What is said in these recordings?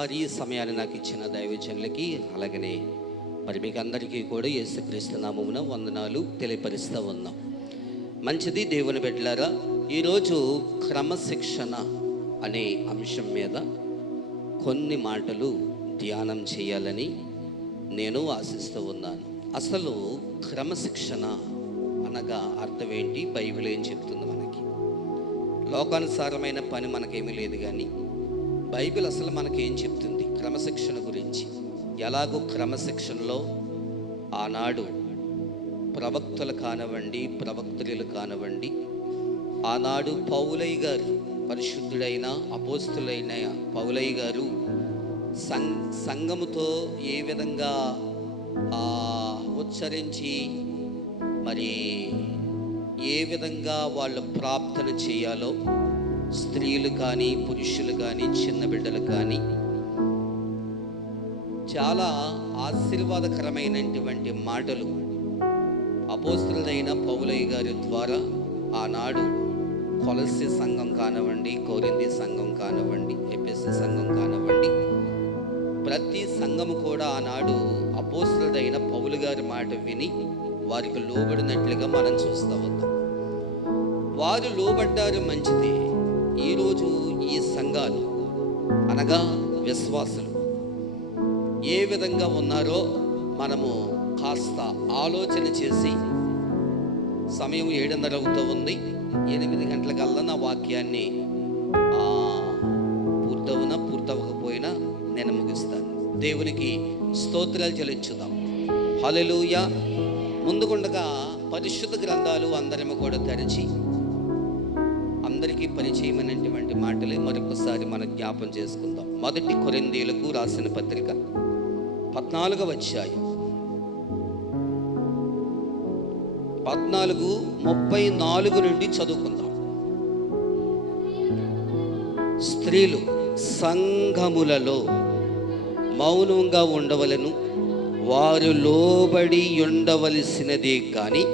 మరొకసారి ఈ సమయాన్ని నాకు ఇచ్చిన దైవజనులకి, అలాగనే మరి మీకు అందరికీ కూడా యేసుక్రీస్తు నామమున వందనాలు తెలియపరుస్తూ ఉన్నాం. మంచిది దేవుని బిడ్డలారా, ఈరోజు క్రమశిక్షణ అనే అంశం మీద కొన్ని మాటలు ధ్యానం చేయాలని నేను ఆశిస్తూ ఉన్నాను. అసలు క్రమశిక్షణ అనగా అర్థం ఏంటి? బైబిల్ ఏం చెప్తుంది మనకి? లోకానుసారమైన పని మనకేమీ లేదు, కానీ బైబిల్ అసలు మనకేం చెప్తుంది క్రమశిక్షణ గురించి? ఎలాగో క్రమశిక్షణలో ఆనాడు ప్రవక్తలు కానివ్వండి, ప్రవక్తలు కానివ్వండి, ఆనాడు పౌలయ్య గారు, పరిశుద్ధుడైన అపోస్తులైన పౌలయ్య గారు సంఘముతో ఏ విధంగా ఉచ్చరించి మరి ఏ విధంగా వాళ్ళు ప్రార్థన చేయాలో, స్త్రీలు కానీ పురుషులు కానీ చిన్న బిడ్డలు కానీ, చాలా ఆశీర్వాదకరమైనటువంటి మాటలు అపోస్తులైన పౌలయ్య గారి ద్వారా ఆనాడు కొలస్సీ సంఘం కానివ్వండి, కొరింథీ సంఘం కానివ్వండి, ఎఫెసీ సంఘం కానివ్వండి, ప్రతి సంఘము కూడా ఆనాడు అపోస్తులైన పౌలు గారి మాట విని వారికి లోబడినట్లుగా మనం చూస్తూ ఉన్నాం. వారు లోబడ్డారు, మంచిది. ఈరోజు ఈ సంఘాలు అనగా విశ్వాసులు ఏ విధంగా ఉన్నారో మనము కాస్త ఆలోచన చేసి, సమయం 7:30 అవుతూ ఉంది, 8 గంటలకల్లా నా వాక్యాన్ని పూర్తవకపోయినా నేను ముగిస్తాను. దేవునికి స్తోత్రాలు చెల్లించుదాం. హల్లెలూయా. ముందుకుండగా పరిశుద్ధ గ్రంథాలు అందరము కూడా తెరిచి అందరికీ పరిచయమైనటువంటి మాటలే మరొకసారి మనం జ్ఞాపం చేసుకుందాం. 1 కొరింథీయులకు రాసిన పత్రిక 14వ అధ్యాయం 14:34 నుండి చదువుకుందాం. స్త్రీలు సంఘములలో మౌనంగా ఉండవలను, వారు లోబడి ఉండవలసినదే కానీ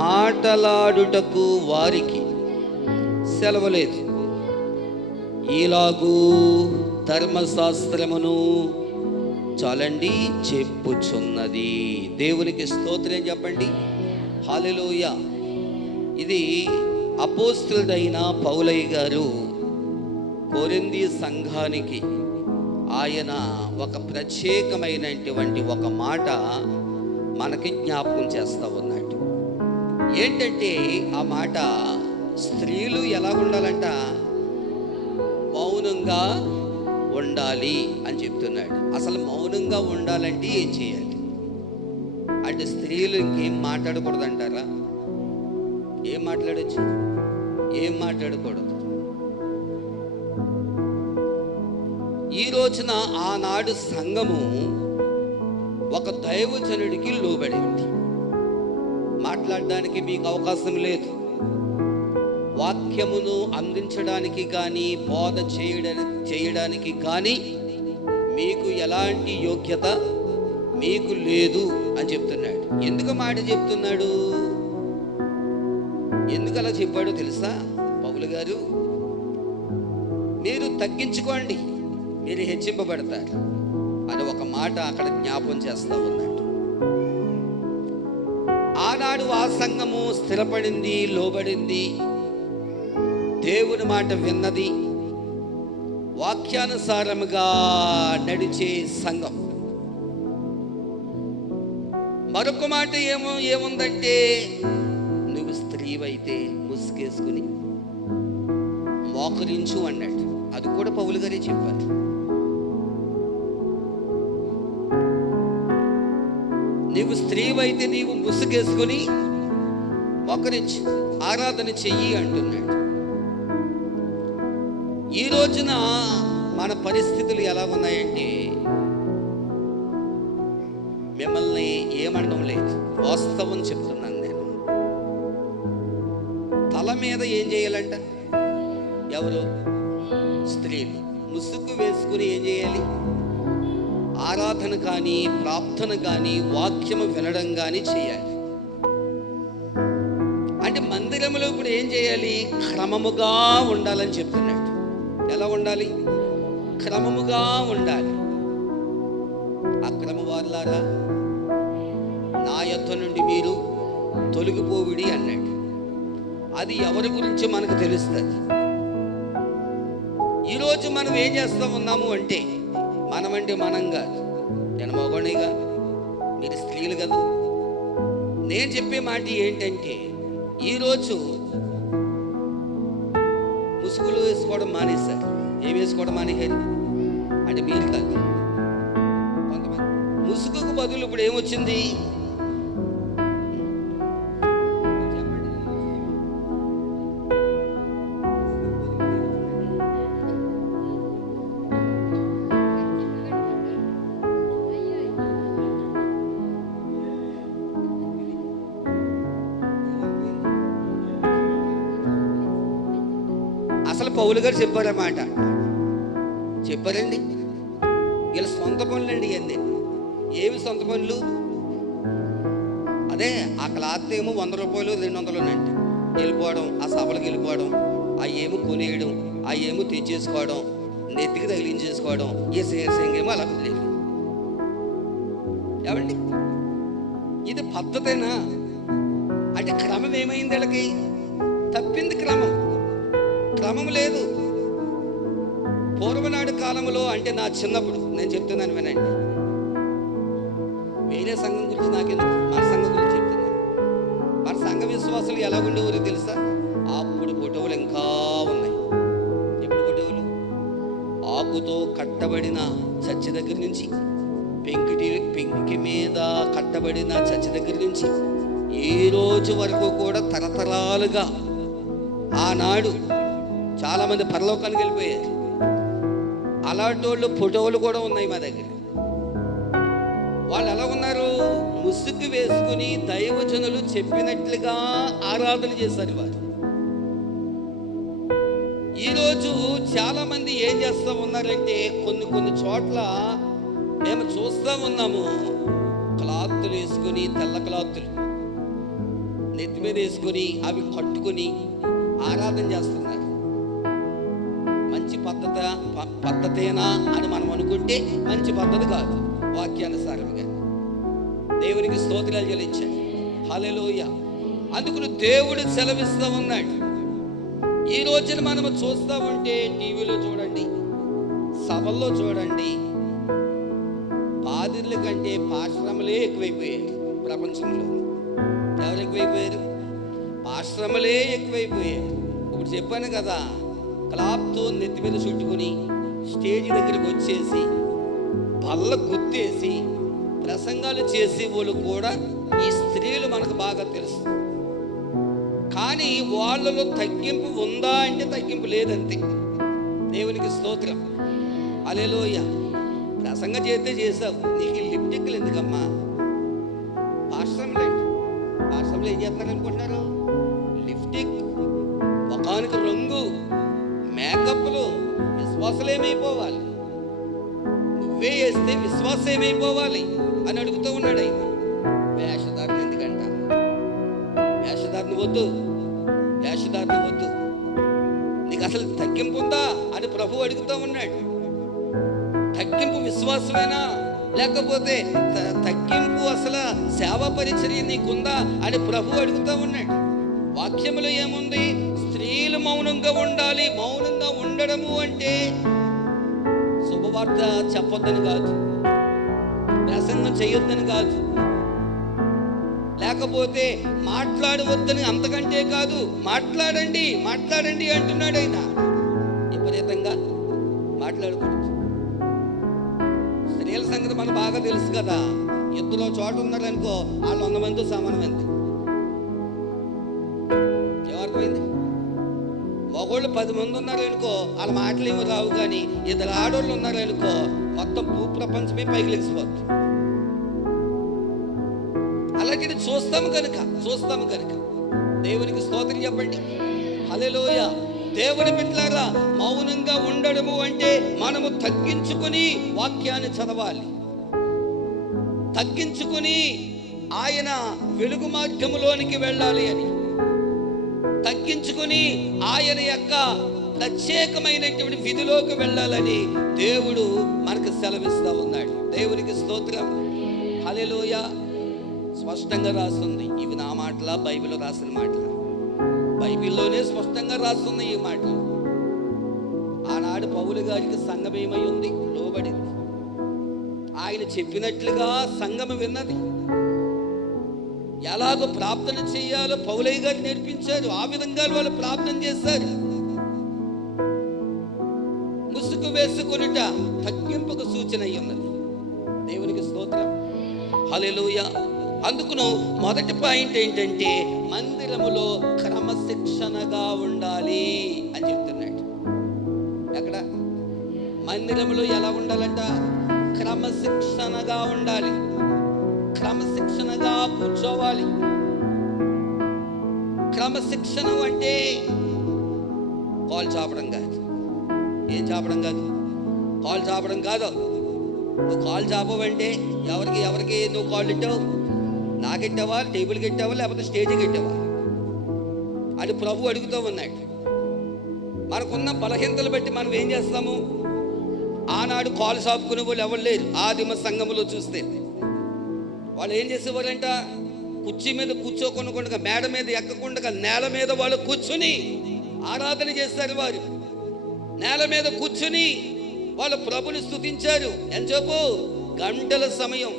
మాటలాడుటకు వారికి సెలవులేదు. ఇలాగూ ధర్మశాస్త్రమును చాలండి చెప్పుచున్నది. దేవునికి స్తోత్రం చెప్పండి. హల్లెలూయా. ఇది అపోస్తులుడైన పౌలయ్య గారు కొరింథీ సంఘానికి ఆయన ఒక ప్రత్యేకమైనటువంటి ఒక మాట మనకి జ్ఞాపకం చేస్తూ ఉన్నాడు. ఏంటంటే ఆ మాట, స్త్రీలు ఎలా ఉండాలంట? మౌనంగా ఉండాలి అని చెప్తున్నాడు. అసలు మౌనంగా ఉండాలంటే ఏం చేయాలి అంటే, స్త్రీలు ఇంకేం మాట్లాడకూడదు అంటారా? ఏం మాట్లాడచ్చు? ఏం మాట్లాడకూడదు. ఈ రోజున ఆనాడు సంఘము ఒక దైవజనుడికి లోబడింది. మాట్లాడడానికి మీకు అవకాశం లేదు. వాక్యమును అందించడానికి కానీ, బోధ చేయడానికి కానీ మీకు ఎలాంటి యోగ్యత మీకు లేదు అని చెప్తున్నాడు. ఎందుకు మాట చెప్తున్నాడు? ఎందుకు అలా చెప్పాడో తెలుసా? పౌలు గారు, మీరు తగ్గించుకోండి, మీరు హెచ్చింపబడతారు అని ఒక మాట అక్కడ జ్ఞాపం చేస్తూ ఉన్నాడు. ఆనాడు ఆ సంఘము స్థిరపడింది, లోబడింది, దేవుని మాట విన్నది, వాక్యానుసారముగా నడిచే సంఘం. మరొక మాట ఏముందంటే, నువ్వు స్త్రీవైతే ముసుగేసుకుని మోకరించు అన్నట్టు. అది కూడా పౌలు గారే చెప్పారు. నీవు స్త్రీవైతే నీవు ముసుగేసుకుని మోకరించు, ఆరాధన చెయ్యి అంటున్నాడు. ఈ రోజున మన పరిస్థితులు ఎలా ఉన్నాయంటే, మిమ్మల్ని ఏమనడం లేదు, వాస్తవం చెప్తున్నాను నేను. తల మీద ఏం చేయాలంట? ఎవరు? స్త్రీలు ముసుగు వేసుకుని ఏం చేయాలి? ఆరాధన కానీ, ప్రార్థన కానీ, వాక్యము వినడం కానీ చేయాలి. అంటే మందిరంలో ఇప్పుడు ఏం చేయాలి? క్రమముగా ఉండాలని చెప్తున్నాడు. ఎలా ఉండాలి? క్రమముగా ఉండాలి. అక్రమ వారులారా, నా యొద్ద నుండి మీరు తొలగిపోవిడి అన్నాడు. అది ఎవరి గురించి మనకు తెలుస్తుంది. ఈరోజు మనం ఏం చేస్తూ ఉన్నాము అంటే, మనమంటే మనం కాదు, నేను మగోణిగా, మీరు స్త్రీలు కదా. నేను చెప్పే మాట ఏంటంటే, ఈరోజు ముసుగులు వేసుకోవడం మానేశారు. ఏం వేసుకోవడం మానేశారు అంటే మీరు కాదు, కొంతమంది. ముసుగుకు బదులు ఇప్పుడు ఏమొచ్చింది? అసలు పౌలు గారు చెప్పారన్నమాట. చెప్పారండి, వీళ్ళ సొంత పనులండి ఇవన్నీ. ఏవి సొంత పనులు? అదే ఆ క్లాత్ ఏమో 100 రూపాయలు 200 అండి. వెళ్ళిపోవడం, ఆ సభలకు వెళ్ళిపోవడం, అవి ఏమో కొనేయడం, అవి ఏమో తెచ్చేసుకోవడం, నెత్తికి తగిలించేసుకోవడం, ఏ సేసేమో అలా వదిలేదు. ఏమండి, ఇది పద్ధతేనా అంటే? క్రమం ఏమైంది? వీళ్ళకి తప్పింది క్రమం. క్రమం లేదు. పూర్వనాడు కాలంలో అంటే నా చిన్నప్పుడు నేను చెప్తున్నాను వినండి. వేరే సంఘం గురించి నాకెందుకు, మన సంఘం గురించి చెప్తున్నాను. మన సంఘ విశ్వాసులు ఎలా ఉండేవారో తెలుసా? అప్పుడు ఫోటోలు ఇంకా ఉన్నాయి. ఎప్పుడు ఫోటోలు? ఆకుతో కట్టబడిన చర్చి దగ్గర నుంచి, పెంకి మీద కట్టబడిన చర్చి దగ్గర నుంచి ఈ రోజు వరకు కూడా తరతరాలుగా ఆనాడు చాలామంది పరలోకానికి వెళ్ళిపోయారు. అలాంటి వాళ్ళు ఫోటోలు కూడా ఉన్నాయి మా దగ్గర. వాళ్ళు ఎలా ఉన్నారు? ముసుగు వేసుకుని దైవజనులు చెప్పినట్లుగా ఆరాధన చేశారు వారు. ఈరోజు చాలా మంది ఏం చేస్తూ ఉన్నారంటే, కొన్ని చోట్ల మేము చూస్తూ ఉన్నాము, క్లాత్తులు వేసుకుని, తెల్ల క్లాత్తులు నెత్తి మీద వేసుకొని అవి కట్టుకుని ఆరాధన చేస్తున్నారు. మంచి పద్ధతేనా అని మనం అనుకుంటే మంచి పద్ధతి కాదు. వాక్యానుసారంగా దేవునికి స్తోత్రాలు చెల్లించండి. హల్లెలూయా. అందుకు దేవుడు సెలవిస్తూ ఉన్నాడు. ఈ రోజున మనము చూస్తూ ఉంటే, టీవీలో చూడండి, సభల్లో చూడండి, పాదిర్ల కంటే పాశ్రమలే ఎక్కువైపోయారు ప్రపంచంలో. ఎవరు ఎక్కువైపోయారు? పాశ్రమలే ఎక్కువైపోయారు. ఇప్పుడు చెప్పాను కదా, క్లాప్తో నెత్తి మీద చుట్టుకుని స్టేజ్ దగ్గరికి వచ్చేసి బల్ల గుద్దేసి ప్రసంగాలు చేసే వాళ్ళు కూడా ఈ స్త్రీలు మనకు బాగా తెలుసు. కానీ వాళ్ళలో తగ్గింపు ఉందా అంటే తగ్గింపు లేదంతే. దేవునికి స్తోత్రం. హల్లెలూయా. ప్రసంగం చేస్తే చేసావు, నీకు లిప్టిక్లు ఎందుకమ్మా? పాశ్రమంలో ఏం చేస్తున్నారు అనుకుంటున్నారు? లిప్టిక్, ముఖానికి రంగు, మేకప్లు. విశ్వాసాలు ఏమైపోవాలి? నువ్వే వేస్తే విశ్వాసం ఏమైపోవాలి అని అడుగుతూ ఉన్నాడు ఆయన. వేషధారణ ఎందుకంట? వేషధారణ వద్దు, వేషధారణ వద్దు. నీకు అసలు తగ్గింపు ఉందా అని ప్రభు అడుగుతూ ఉన్నాడు. తగ్గింపు విశ్వాసమేనా? లేకపోతే తగ్గింపు అసలు సేవా పరిచర్య నీకుందా అని ప్రభు అడుగుతూ ఉన్నాడు. వాక్యములో ఏముంది? స్త్రీలు మౌనంగా ఉండాలి. మౌనంగా ఉండడము అంటే శుభవార్త చెప్పొద్దని కాదు, ప్రసంగం చేయొద్దని కాదు, లేకపోతే మాట్లాడవద్దని, అంతకంటే కాదు. మాట్లాడండి మాట్లాడండి అంటున్నాడు ఆయన. విపరీతంగా మాట్లాడకూడదు. స్త్రీల సంగతి మనకు బాగా తెలుసు కదా. ఇద్దరు చోట ఉన్నారనుకో, వాళ్ళు 100 మందితో సమానం. ఎంత ఏమర్థమైంది? మగోళ్ళు 10 మంది ఉన్నారనుకో, వాళ్ళ మాటలు ఏమో రావు. కానీ 2 ఆడోళ్ళు ఉన్నారనుకో, మొత్తం భూప్రపంచమే పైకి లెగిసిపోతుంది. అలాగే చూస్తాము కనుక దేవునికి స్తోత్రం చెప్పండి. హల్లెలూయా. దేవుని బిడ్డలారా, మౌనంగా ఉండడము అంటే మనము తగ్గించుకుని వాక్యాన్ని చదవాలి. తగ్గించుకుని ఆయన వెలుగు మార్గములోనికి వెళ్ళాలి అని, తగ్గించుకుని ఆయన యొక్క ప్రత్యేకమైనటువంటి విధిలోకి వెళ్ళాలని దేవుడు మనకు సెలవిస్తూ ఉన్నాడు. దేవునికి స్తోత్రం. హల్లెలూయా. స్పష్టంగా రాస్తుంది. ఇవి నా మాటలా, బైబిల్లో రాసిన మాటలా? బైబిల్లోనే స్పష్టంగా రాస్తుంది ఈ మాటలు. ఆనాడు పౌలు గారికి సంఘం ఏమై ఉంది? లోబడింది. ఆయన చెప్పినట్లుగా సంఘం విన్నది. ఎలాగో ప్రార్థన చేయాలో పౌలయ్య గారు నేర్పించారు. ఆ విధంగా వాళ్ళు ప్రార్థన చేశారు. ముసుగు వేసుకొనుట తగ్గింపుకు సూచన అయి ఉన్నది. దేవునికి స్తోత్రం. హల్లెలూయా. అందుకును మొదటి పాయింట్ ఏంటంటే మందిరములో క్రమశిక్షణగా ఉండాలి అని చెప్తున్నాడు. ఎక్కడ? మందిరములో ఎలా ఉండాలంట? క్రమశిక్షణగా ఉండాలి. క్రమశిక్షణగా కూర్చోవాలి. క్రమశిక్షణ అంటే కాలు చాపడం కాదు. ఏం చాపడం కాదు? కాలు చాపడం కాదు. నువ్వు కాలు చాపవంటే ఎవరికి నువ్వు కాళ్ళు ఇట్టావు? నాకెట్టావా, టేబుల్కి ఎట్టావా, లేకపోతే స్టేజ్కి ఎట్టావా అని ప్రభు అడుగుతూ ఉన్నాడు. మనకున్న బలహీనతలు బట్టి మనం ఏం చేస్తాము? ఆనాడు కాలు చాపుకునే వాళ్ళు ఎవరు లేరు. ఆదిమ సంఘములో చూస్తే వాళ్ళు ఏం చేసేవారంట? కుర్చీ మీద కూర్చోకుండా, మేడ మీద ఎక్కకుండా నేల మీద వాళ్ళు కూర్చుని ఆరాధన చేస్తారు. వారు నేల మీద కూర్చుని వాళ్ళు ప్రభుని స్తుతించారు. ఎంతసేపు? గంటల సమయం,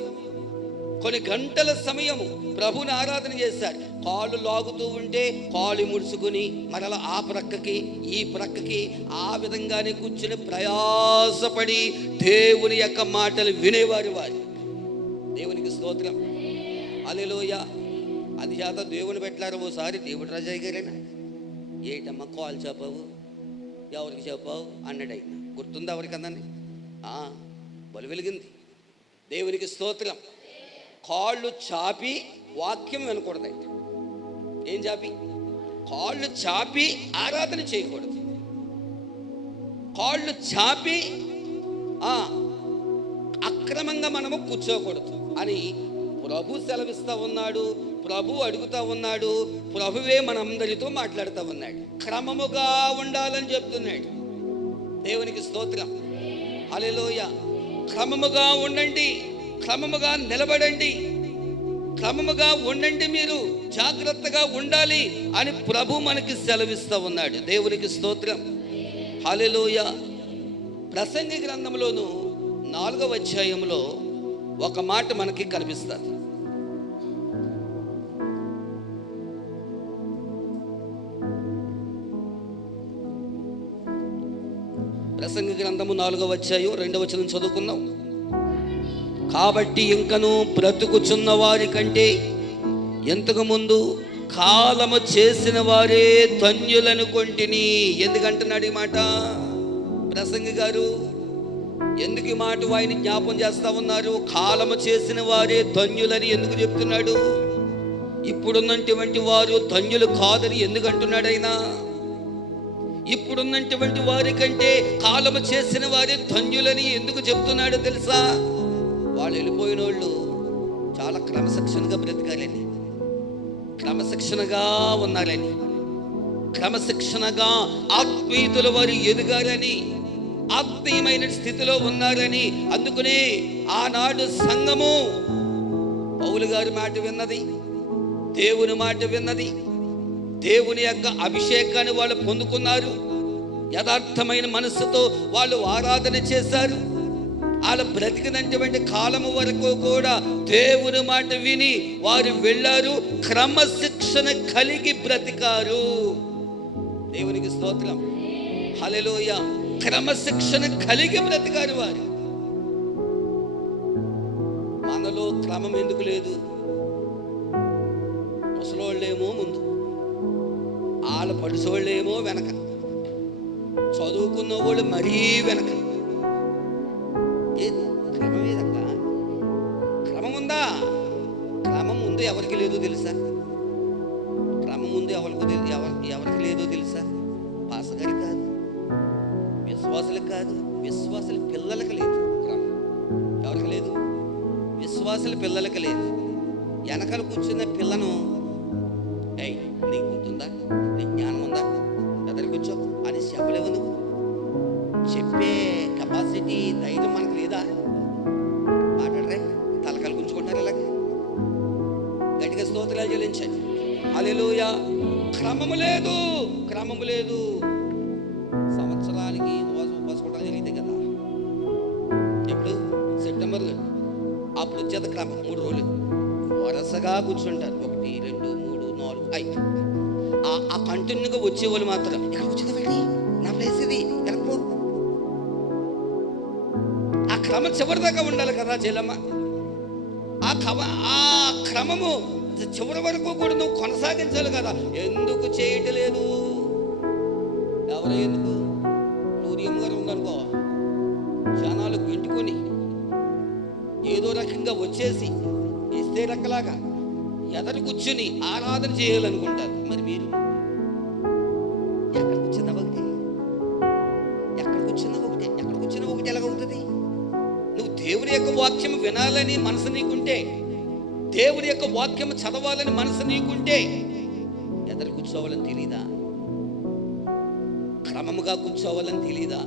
కొన్ని గంటల సమయము ప్రభుని ఆరాధన చేశారు. కాళ్ళు లాగుతూ ఉంటే కాళ్ళు ముడుచుకుని మరలా ఆ ప్రక్కకి ఈ ప్రక్కకి ఆ విధంగానే కూర్చుని ప్రయాసపడి దేవుని యొక్క మాటలు వినేవారు వారు. దేవునికి స్తోత్రం. హల్లెలూయా. అది చేత దేవుని పెట్టారు. ఓసారి దేవుడు రాజయ్య గారైనా, ఏటమ్మా కాలు చెప్పావు, ఎవరికి చెప్పావు అన్నాడు. అయినా గుర్తుంది ఎవరికన్నాను? బలి వెలిగింది. దేవునికి స్తోత్రం. కాళ్ళు చాపి వాక్యం వినకూడదండి. ఏం చాపి? కాళ్ళు చాపి ఆరాధన చేయకూడదు. కాళ్ళు చాపి అక్రమంగా మనము కూర్చోకూడదు అని ప్రభు సెలవిస్తూ ఉన్నాడు. ప్రభు అడుగుతూ ఉన్నాడు. ప్రభువే మనందరితో మాట్లాడుతూ ఉన్నాడు. క్రమముగా ఉండాలని చెప్తున్నాడు. దేవునికి స్తోత్రం. హల్లెలూయా. క్రమముగా ఉండండి, క్రమముగా నిలబడండి, క్రమముగా ఉండండి, మీరు జాగ్రత్తగా ఉండాలి అని ప్రభు మనకి సెలవిస్తూ ఉన్నాడు. దేవునికి స్తోత్రం. హల్లెలూయా. ప్రసంగి గ్రంథంలోను 4వ అధ్యాయంలో ఒక మాట మనకి కనిపిస్తుంది. ప్రసంగి గ్రంథము 4వ అధ్యాయం 2వ వచనం చదువుకుందాం. కాబట్టి ఇంకను బ్రతుకుచున్న వారి కంటే ఎంతకు ముందు కాలము చేసిన వారే ధన్యులనుకొంటిని. ఎందుకంటున్నాడు ఈ మాట ప్రసంగి గారు? ఎందుకు ఈ మాట ఆయన జ్ఞాపం చేస్తా ఉన్నారు? కాలము చేసిన వారే ధన్యులని ఎందుకు చెప్తున్నాడు? ఇప్పుడున్నటువంటి వారు ధన్యులు కాదని ఎందుకు అంటున్నాడు ఆయన? ఇప్పుడున్నటువంటి వారి కంటే కాలము చేసిన వారే ధన్యులని ఎందుకు చెప్తున్నాడు తెలుసా? వాళ్ళు వెళ్ళిపోయిన వాళ్ళు చాలా క్రమశిక్షణగా బ్రతకాలని, క్రమశిక్షణగా ఉన్నారని, క్రమశిక్షణగా ఆత్మీయుల వారు ఎదగాలని, ఆత్మీయమైన స్థితిలో ఉన్నారని. అందుకనే ఆనాడు సంఘము పౌలు గారి మాట విన్నది, దేవుని మాట విన్నది, దేవుని యొక్క అభిషేకాన్ని వాళ్ళు పొందుకున్నారు. యథార్థమైన మనస్సుతో వాళ్ళు ఆరాధన చేశారు. వాళ్ళు బ్రతికినటువంటి కాలము వరకు కూడా దేవుని మాట విని వారు వెళ్ళారు. క్రమశిక్షణ కలిగి బ్రతికారు. దేవునికి స్తోత్రం. హల్లెలూయా. క్రమశిక్షణ కలిగి బ్రతికారు వారు. మనలో క్రమం ఎందుకు లేదు? ముసలోళ్ళేమో ముందు, వాళ్ళ పడుసోళ్ళేమో వెనక, చదువుకున్న వాళ్ళు మరీ వెనక. ఏది క్రమం? ఏదక్క క్రమం ఉందా? క్రమం ముందు ఎవరికి లేదో తెలుసా? క్రమం ముందు ఎవరికి లేదో తెలుసా? పాసగారికి కాదు, విశ్వాసులకు కాదు, విశ్వాసుల పిల్లలకు లేదు క్రమం. ఎవరికి లేదు? విశ్వాసుల పిల్లలకు లేదు. వెనకాల కూర్చున్న పిల్లను, నీకు గుర్తుందా, నీకు జ్ఞానం ఉందా, ఎదరికి కూర్చో అని చెప్పలేవు. చెప్పే కెపాసిటీ, ధైర్యం మనకు లేదా? మాట్లాడరే, తలకాయలు గుంజుకుంటారు ఇలాగ. గట్టిగా స్తోత్రాలు చెల్లించండి. హల్లెలూయా. క్రమము లేదు, క్రమము లేదు. సంవత్సరానికి ఉపవాసపడాలు జరిగితే కదా, ఇప్పుడు సెప్టెంబర్లో అప్పుడు వచ్చేది క్రమం. 3 రోజులు వరుసగా కూర్చుంటారు. 1 2 3 4 5. ఆ కంటిన్యూగా వచ్చేవాళ్ళు మాత్రం ఇక్కడ కూర్చుంది వెళ్ళి నా ప్లేస్ ఇది ఎక్కడిపో. ఆ క్రమం చివరిదాకా ఉండాలి కదా చెల్లమ్మ. ఆ క్రమము చివరి వరకు కూడా నువ్వు కొనసాగించాలి కదా. ఎందుకు చేయట్లేదు? ఎవరో ఎందుకు? నూరియం గారు ఉందనుకో, జనాలు పెట్టుకొని ఏదో రకంగా వచ్చేసి ఇస్తే రక్కలాగా ఎదరు కూర్చుని ఆరాధన చేయాలనుకుంటారు. మరి మీరు ఎక్కడ కూర్చున్న ఒకటి, ఎక్కడ కూర్చున్న ఒకటి, ఎక్కడ కూర్చున్న ఒకటి ఎలాగవుతుంది? నువ్వు దేవుని యొక్క వాక్యం వినాలని మనసు నీకుంటే, దేవుని యొక్క వాక్యం చదవాలని మనసు నీకుంటే ఎదరు కూర్చోవాలని తెలీదా? క్రమముగా కూర్చోవాలని తెలీదా?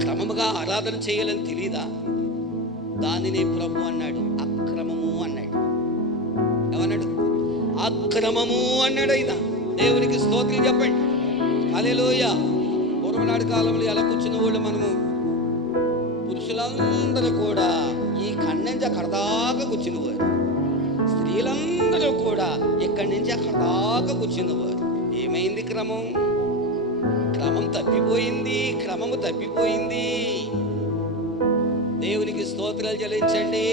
క్రమముగా ఆరాధన చేయాలని తెలీదా? దానినే ప్రభు అన్నాడు అక్రమము అన్నాడు. ఏమన్నాడు? అక్రమము అన్నాడు. అయినా దేవునికి స్తోత్రం చెప్పండి. హల్లెలూయా. పూర్వనాడు కాలంలో ఎలా కూర్చున్న వాళ్ళు మనము పురుషులందరూ కూడా ఈ కన్ను నుంచి అక్కడ దాకా కూర్చునేవారు. స్త్రీలందరూ కూడా ఇక్కడి నుంచి అక్కడ దాకా కూర్చునేవారు. ఏమైంది? క్రమం తప్పిపోయింది. క్రమము తప్పిపోయింది. దేవునికి స్తోత్రాలు చెల్లించండి.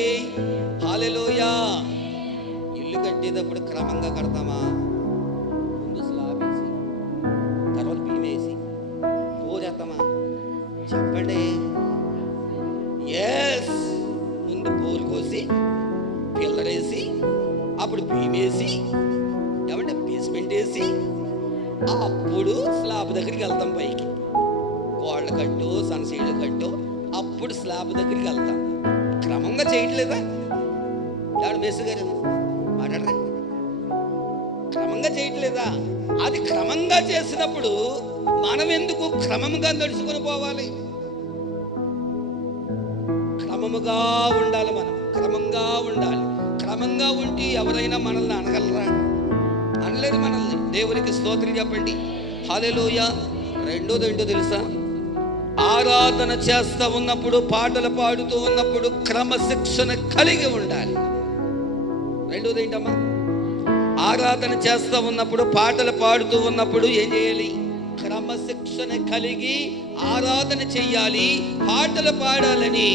హల్లెలూయా. ఇల్లు కట్టేటప్పుడు క్రమంగా కడతామా? ముందు స్లాబ్ వేసి తర్వాత భీమేసి పోరేస్తామా? చెప్పండి. ఎస్, ముందు పోలు కోసి పిల్లరేసి అప్పుడు భీమేసి ఏమంటే బేస్మెంట్ వేసి అప్పుడు స్లాబ్ దగ్గరికి వెళ్తాం. పైకి గోడలు కట్టు, సన్సైడ్ కట్టు, అప్పుడు స్లాబ్ దగ్గరికి వెళ్తాం. క్రమంగా చేయట్లేదా? ఎవడు మేసు గారు మాట్లాడరే? క్రమంగా చేయట్లేదా? అది క్రమంగా చేసినప్పుడు మనం ఎందుకు క్రమంగా నడుచుకొని పోవాలి? క్రమముగా ఉండాలి. మనం క్రమంగా ఉండాలి. క్రమంగా ఉంటే ఎవరైనా మనల్ని అనగలరా? అనలేరు మనల్ని. దేవునికి స్తోత్రం చెప్పండి. హల్లెలూయా. రెండోది ఏంటో తెలుసా? ఆరాధన చేస్తూ ఉన్నప్పుడు, పాటలు పాడుతూ ఉన్నప్పుడు క్రమశిక్షణ కలిగి ఉండాలి. రెండోది ఏంటమ్మా? ఆరాధన చేస్తూ ఉన్నప్పుడు, పాటలు పాడుతూ ఉన్నప్పుడు ఏం చేయాలి? క్రమశిక్షణ కలిగి ఆరాధన చెయ్యాలి, పాటలు పాడాలని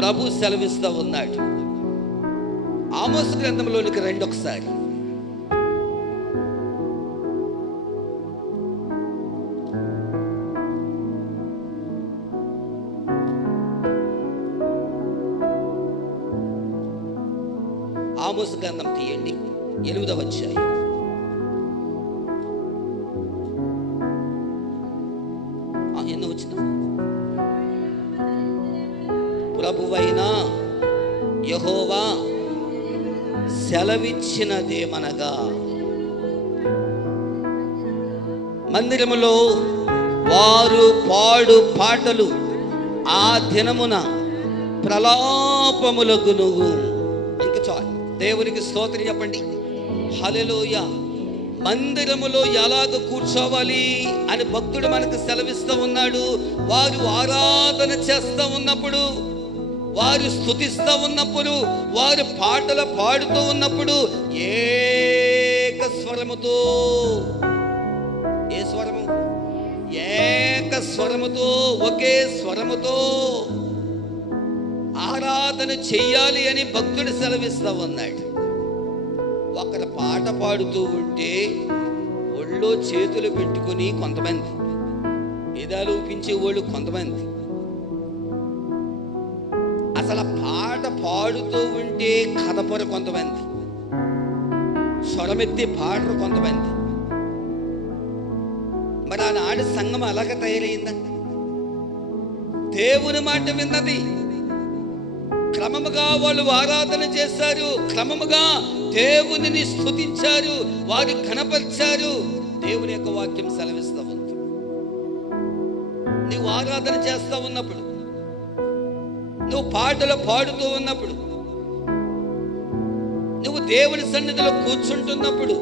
ప్రభు సెలవిస్తూ ఉన్నాడు. ఆమోసు గ్రంథంలోనికి రండి ఒకసారి. ఆమోసు గ్రంథం తీయండి, 8వ అధ్యాయం. ఎన్నో వచ్చిన ప్రభువైన యెహోవా సెలవిచ్చినదేమనగా, మందిరములో వారు పాడు పాటలు ఆ దినమున ప్రలాపములగును. ఇంకా చాలు. దేవునికి స్తోత్రం చెప్పండి. హల్లెలూయా. మందిరములో ఎలాగ కూర్చోవాలి అని భక్తుడు మనకు సెలవిస్తూ ఉన్నాడు. వారు ఆరాధన చేస్తూ ఉన్నప్పుడు, వారు స్తుతిస్తూ ఉన్నప్పుడు, వారు పాటలు పాడుతూ ఉన్నప్పుడు ఏక స్వరముతో, ఏ స్వరము? ఏక స్వరముతో, ఒకే స్వరముతో ఆరాధన చెయ్యాలి అని భక్తుడు సెలవిస్తూ ఉన్నాడు. ఒకరు పాట పాడుతూ ఉంటే ఒళ్ళో చేతులు పెట్టుకుని కొంతమంది, వేదాలు ఊపించే వాళ్ళు కొంతమంది, అసలు పాట పాడుతూ ఉంటే కథపొర కొంతమంది, స్వరమెత్తి పాడరు కొంతమంది. మరి ఆనాడు సంఘం అలాగ తయారైందా? దేవుని మాట విన్నది, క్రమముగా వాళ్ళు ఆరాధన చేశారు, క్రమముగా దేవునిని స్తుతించారు, వారు ఘనపరిచారు. దేవుని యొక్క వాక్యం సెలవిస్తూ ఉంది. నీవు నువ్వు ఆరాధన చేస్తూ ఉన్నప్పుడు, నువ్వు పాటలు పాడుతూ ఉన్నప్పుడు, నువ్వు దేవుని సన్నిధిలో కూర్చుంటున్నప్పుడు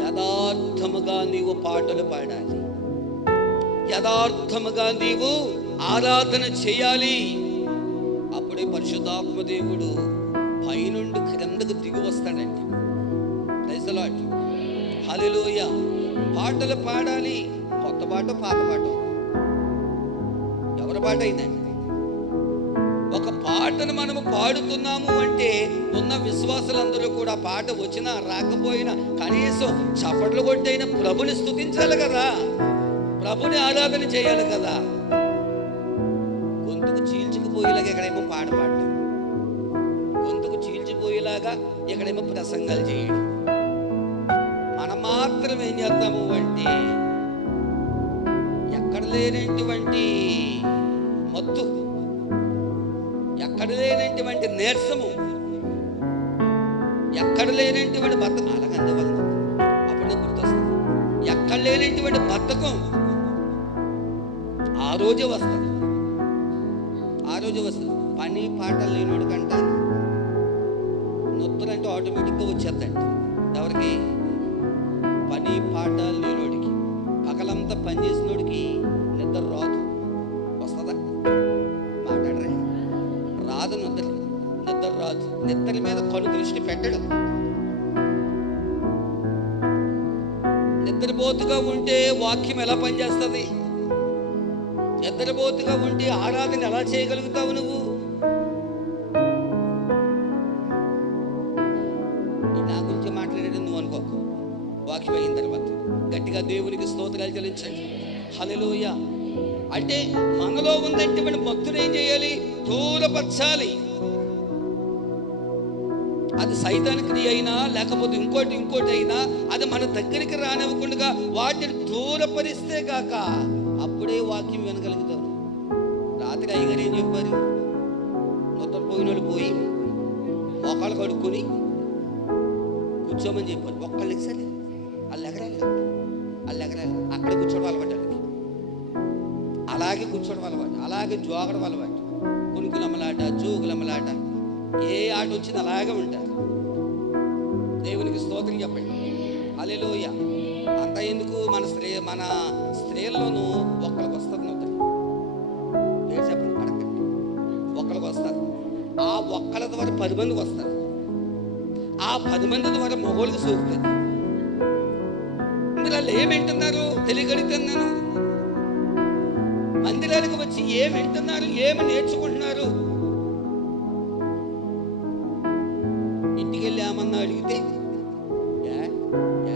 యథార్థముగా నీవు పాటలు పాడాలి, యథార్థముగా నీవు ఆరాధన చేయాలి. అప్పుడే పరిశుద్ధాత్మ దేవుడు పైనుండి క్రిందకు దిగి వస్తాడండి. ప్రైజ్ ది లార్డ్, హల్లెలూయా. పాటలు పాడాలి, కొత్త పాట పాత పాట, ఎవరి పాట అయిందండి. ఒక పాటను మనము పాడుతున్నాము అంటే ఉన్న విశ్వాసులందరూ కూడా పాట వచ్చినా రాకపోయినా కనీసం చప్పట్లు కొట్టైనా ప్రభుని స్తుతించాలి కదా, ప్రభుని ఆరాధన చేయాలి కదా. గొంతుకు చీల్చుకుపోయేలాగా ఎక్కడేమో పాట పాడటం, గొంతుకు చీల్చిపోయేలాగా ఎక్కడేమో ప్రసంగాలు చేయడం. మనం మాత్రం ఏం చేస్తాము అంటే ఎక్కడ లేనటువంటి మత్తు, ఎక్కడ లేనటువంటి నీరసము, ఎక్కడ లేనటువంటి బద్ధకం, అలాగే అందువల్ల అప్పుడే గుర్తొస్తుంది. ఎక్కడ లేనటువంటి బద్ధకం ఆ రోజే వస్తుంది, ఆ రోజే వస్తుంది. పని పాటలు లేనివాడు కంట నొత్తులంటే ఆటోమేటిక్గా వచ్చేద్దండి. ఎవరికి? పని పాటలు లేనివాడికి. పగలంతా పని చేసినోడికి నిద్ర రాదు. వస్తుందా? మాట్లాడరా? రాదు. నిద్ర రాదు. నిద్ర మీద కను దృష్టి పెట్టడు. నిద్రపోతుగా ఉంటే వాక్యం ఎలా పనిచేస్తుంది? నిద్రపోతుగా ఉంటే ఆరాధన ఎలా చేయగలుగుతావు నువ్వు? నా గురించి మాట్లాడేది నువ్వు అనుకోకు. వాక్యం అయిన తర్వాత గట్టిగా దేవునికి స్తోత్రాలు చెల్లించండి. హల్లెలూయా. అంటే మనలో ఉన్నటువంటి భక్తులు ఏం చేయాలి? దూరపరచాలి. అది సైతాన్ క్రియ అయినా లేకపోతే ఇంకోటి అయినా అది మన దగ్గరికి రానివ్వకుండా వాటిని దూరపరిస్తే కాక అప్పుడే వాక్యం వినగలుగుతారు. రాత్రి అయ్యగారు ఏం చెప్పారు? నిద్రపోయిన వాళ్ళు పోయి మోకాళ్ళు కడుక్కొని కూర్చోమని చెప్పారు. ఒక్కళ్ళకి సరే వాళ్ళు ఎగరాలి అక్కడే కూర్చోవడం అలవాటు. అలాగే కూర్చోవడం అలవాటు, అలాగే జోగడం అలవాటు. కునుకులమ్మలాట, జోగులమ్మలాట, ఏ ఆట వచ్చింది అలాగే ఉంటారు. దేవునికి స్తోత్రం చెప్పండి. హల్లెలూయా. అంతా ఎందుకు? మన స్త్రీల్లోనూ ఒక్కరికి వస్తుంది నొత్త. పేరు చెప్పండి, అడగండి. ఒక్కరికి వస్తారు. ఆ ఒక్కల ద్వారా 10 మందికి వస్తారు. ఆ 10 మంది ద్వారా మగోళ్ళకి సోకుతుంది. మీరు వాళ్ళు ఏం వింటున్నారు తెలియగలుగుతున్నాను. మందిరానికి వచ్చి ఏం వింటున్నారు, ఏమి నేర్చుకుంటున్నారు? ఇంటికి వెళ్ళి ఏమన్నా అడిగితే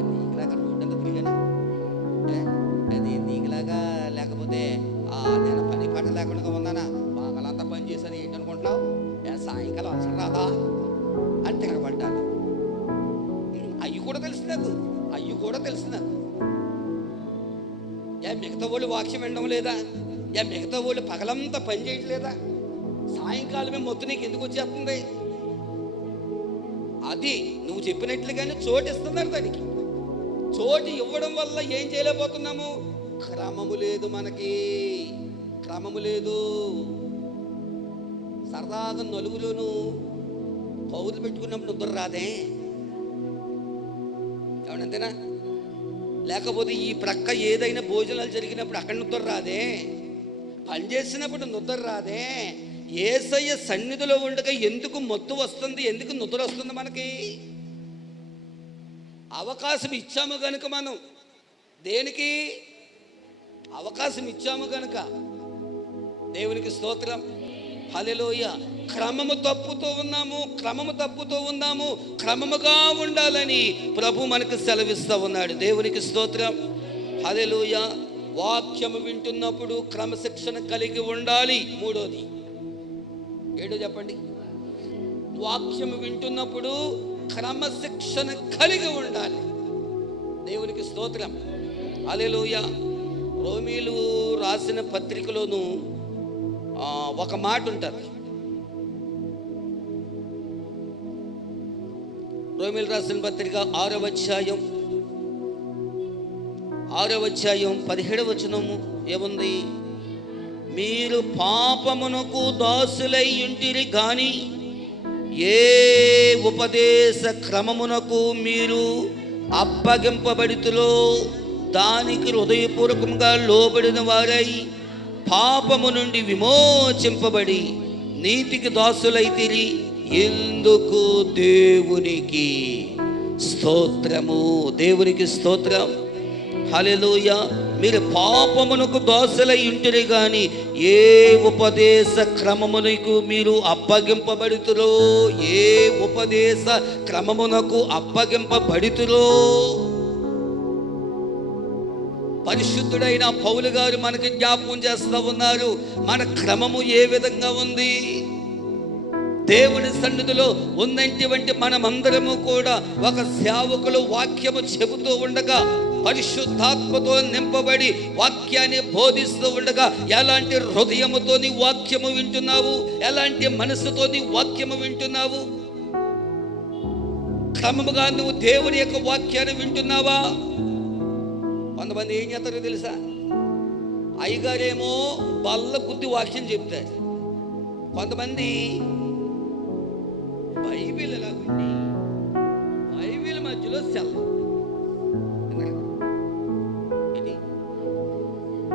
నీకులాగా రోడ్డు అంతా తిరిగానా, అది నీకులాగా లేకపోతే నేను పని పాట లేకుండా ఉన్నానా, బాగాలంతా పని చేశాను ఏంటనుకుంటున్నావు, సాయంకాలం అవసరం రాదా అని తిరగబడ్డాను. అవి కూడా తెలుసు నాకు. మిగతా వాళ్ళు వాక్యం వినడం లేదా? మిగతా వాళ్ళు పగలంతా పని చేయట్లేదా? సాయంకాలమే మొత్తం నీకు ఎందుకు వచ్చేస్తుంది? అది నువ్వు చెప్పినట్లుగానే చోటు ఇస్తున్నారు. దానికి చోటు ఇవ్వడం వల్ల ఏం చేయలేకపోతున్నాము? క్రమము లేదు, మనకి క్రమము లేదు. సరదాగా నలుగులోను కౌరులు పెట్టుకున్నప్పుడు నిద్ర రాదే? అవునంతేనా? లేకపోతే ఈ ప్రక్క ఏదైనా భోజనాలు జరిగినప్పుడు అక్కడ నిద్ర రాదే? పనిచేసినప్పుడు నిద్ర రాదే? యేసయ్య సన్నిధిలో ఉండగా ఎందుకు మత్తు వస్తుంది, ఎందుకు నిద్ర వస్తుంది? మనకి అవకాశం ఇచ్చాము కనుక, మనం దేనికి అవకాశం ఇచ్చాము కనుక దేవునికి స్తోత్రం. హల్లెలూయా. క్రమము తప్పుతూ ఉన్నాము. క్రమముగా ఉండాలని ప్రభు మనకు సెలవిస్తూ ఉన్నాడు. దేవునికి స్తోత్రం. హల్లెలూయా. వాక్యము వింటున్నప్పుడు క్రమశిక్షణ కలిగి ఉండాలి. మూడోది ఏడో చెప్పండి. వాక్యము వింటున్నప్పుడు క్రమశిక్షణ కలిగి ఉండాలి. దేవునికి స్తోత్రం. హల్లెలూయా. రోమీలు రాసిన పత్రికలోను ఒక మాట ఉంటుంది. రోమీలు రాసిన పత్రిక 6వ అధ్యాయం 17వ వచనము ఏముంది? మీరు పాపమునకు దాసులై ఉంటిరి గాని ఏ ఉపదేశ క్రమమునకు మీరు అప్పగింపబడితులో దానికి హృదయపూర్వకంగా లోబడిన వారై పాపము నుండి విమోచింపబడి నీతికి దాసులైతిరి. ఎందుకు? దేవునికి స్తోత్రము, దేవునికి స్తోత్రం. హల్లెలూయా. మీరు పాపమునకు దాసులై ఉంటిరి గాని ఏ ఉపదేశ క్రమమునకు మీరు అప్పగింపబడుతురో, ఏ ఉపదేశ క్రమమునకు అప్పగింపబడుతురో. పరిశుద్ధుడైన పౌలు గారు మనకి జ్ఞాపకం చేస్తూ ఉన్నారు, మన క్రమము ఏ విధంగా ఉంది. దేవుని సన్నిధిలో ఉన్నటువంటి మనమందరము కూడా ఒక సేవకులు వాక్యము చెబుతూ ఉండగా, పరిశుద్ధాత్మతో నింపబడి వాక్యాన్ని బోధిస్తూ ఉండగా, ఎలాంటి హృదయముతో నీ వాక్యము వింటున్నావు, ఎలాంటి మనసుతో నీ వాక్యము వింటున్నావు? క్రమముగా నువ్వు దేవుని యొక్క వాక్యాన్ని వింటున్నావా? కొంతమంది ఏం చేస్తారో తెలుసా? అయ్యగారేమో బల్ల బుద్ధి వాక్యం చెప్తారు. కొంతమంది బైబిల్ ఎలాగుండి బైబిల్ మధ్యలో సెల్,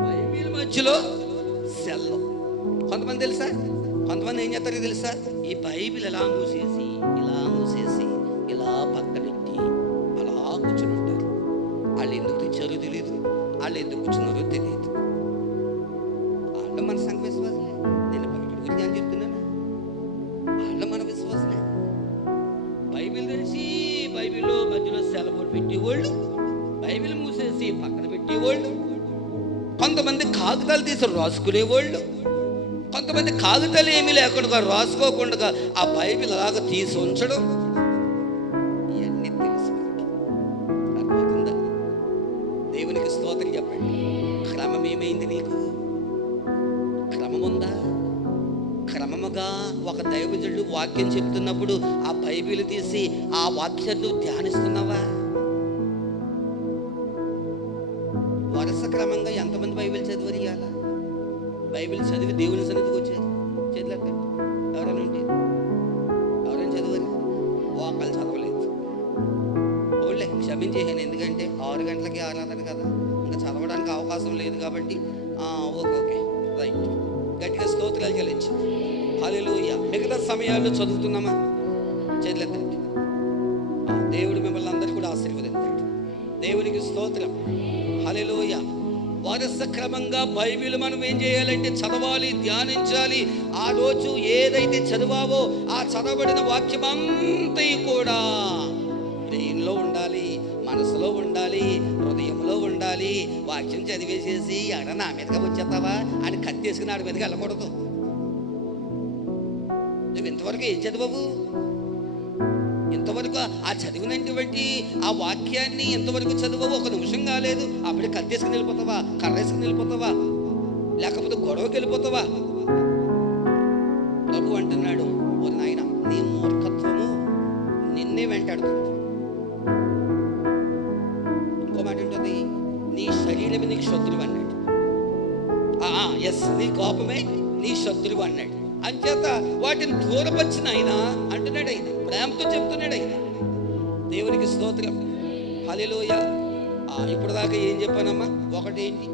బైబిల్ మధ్యలో సెల్. కొంతమంది తెలుసా, కొంతమంది ఏం చేస్తారో తెలుసా? ఈ బైబిల్ ఎలా మూసేసి ఇలా పక్కనెట్టి అలా కూర్చుని ఉంటారు. వాళ్ళు ఎందుకు తెచ్చారో తెలియదు, వాళ్ళు ఎందుకు కూర్చున్నారో తెలియదు. వాళ్ళు మన సంఘ విశ్వాసలే. నేను బైబిల్ గురించి అని చెప్తున్నాను, వాళ్ళు మన విశ్వాసలే. బైబిల్ తెలిసి బైబిల్లో మధ్యలో సెలవు పెట్టేవాళ్ళు, బైబిల్ మూసేసి పక్కన పెట్టేవాళ్ళు. కొంతమంది కాగితాలు తీసి రాసుకునేవాళ్ళు, కొంతమంది కాగితాలు ఏమీ లేకుండా రాసుకోకుండా ఆ బైబిల్ అలాగ తీసి ఉంచడం. ఇవన్నీ తెలుసు. అర్థమవుతుందా? దేవునికి స్తోత్రం చెప్పండి. క్రమం ఏమైంది నీకు? క్రమముందా? క్రమముగా ఒక దైవజనుడు వాక్యం చెప్తున్నప్పుడు ఆ బైబిల్ తీసి ఆ వాక్యాన్ని ధ్యానిస్తున్నావా? వరుస క్రమంగా ఎంతమంది బైబిల్ చదివారు? ఇవాళ బైబిల్ చదివి దేవుని సన్నిధికి వచ్చారు. చేతులెత్తండి. ఎవరైనా ఉంటే ఎవరైనా చదివారు? ఒకళ్ళు చదవలేదు. ఓన్లే క్షమించేసాను, ఎందుకంటే 6 గంటలకి ఆరాధన కదా, ఇంకా చదవడానికి అవకాశం లేదు కాబట్టి ఓకే రైట్. గట్టిగా స్తోత్రాలు చెల్లించి హల్లెలూయా. మిగతా సమయాల్లో చదువుతున్నామా? చేతులెత్తండి. దేవుడు మిమ్మల్ని అందరూ కూడా ఆశీర్వదించాడు. దేవునికి స్తోత్రం. హల్లెలూయా. వరుస క్రమంగా బైబిల్ మనం ఏం చేయాలంటే చదవాలి, ధ్యానించాలి. ఆ రోజు ఏదైతే చదివావో ఆ చదవబడిన వాక్యం అంతా కూడా బ్రెయిన్లో ఉండాలి, మనసులో ఉండాలి, హృదయంలో ఉండాలి. వాక్యం చదివేసేసి ఎక్కడ నా మీదగా వచ్చేస్తావా అని కత్తేసుకుని ఆడి మీదకి వెళ్ళకూడదు. నువ్వు ఇంతవరకు ఏం చదివావు? ఇంతవరకు ఆ చదివినటువంటి ఆ వాక్యాన్ని ఎంతవరకు చదివావు? 1 నిమిషం కాలేదు, అప్పుడే కత్తేసుకుని వెళ్ళిపోతావా? కర్రేసుకుని వెళ్ళిపోతావా? లేకపోతే గొడవకి వెళ్ళిపోతావా? ప్రభు అంటున్నాడు, ఓ నాయన, నీ మూర్ఖత్వము నిన్నే వెంటాడుతుంది. ఇంకో మాట ఉంటుంది, నీ శరీరమే నీకు శత్రువు అన్నాడు. ఎస్, నీ కోపమే నీ శత్రువు అన్నాడు. అంచేత వాటిని దూరపరిచిన ఆయన అంటున్నాడు, ఆయన ప్రేమతో చెప్తున్నాడు ఆయన. దేవునికి స్తోత్రం. హల్లెలూయా. ఇప్పుడు దాకా ఏం చెప్పానమ్మా? ఒకటేంటి?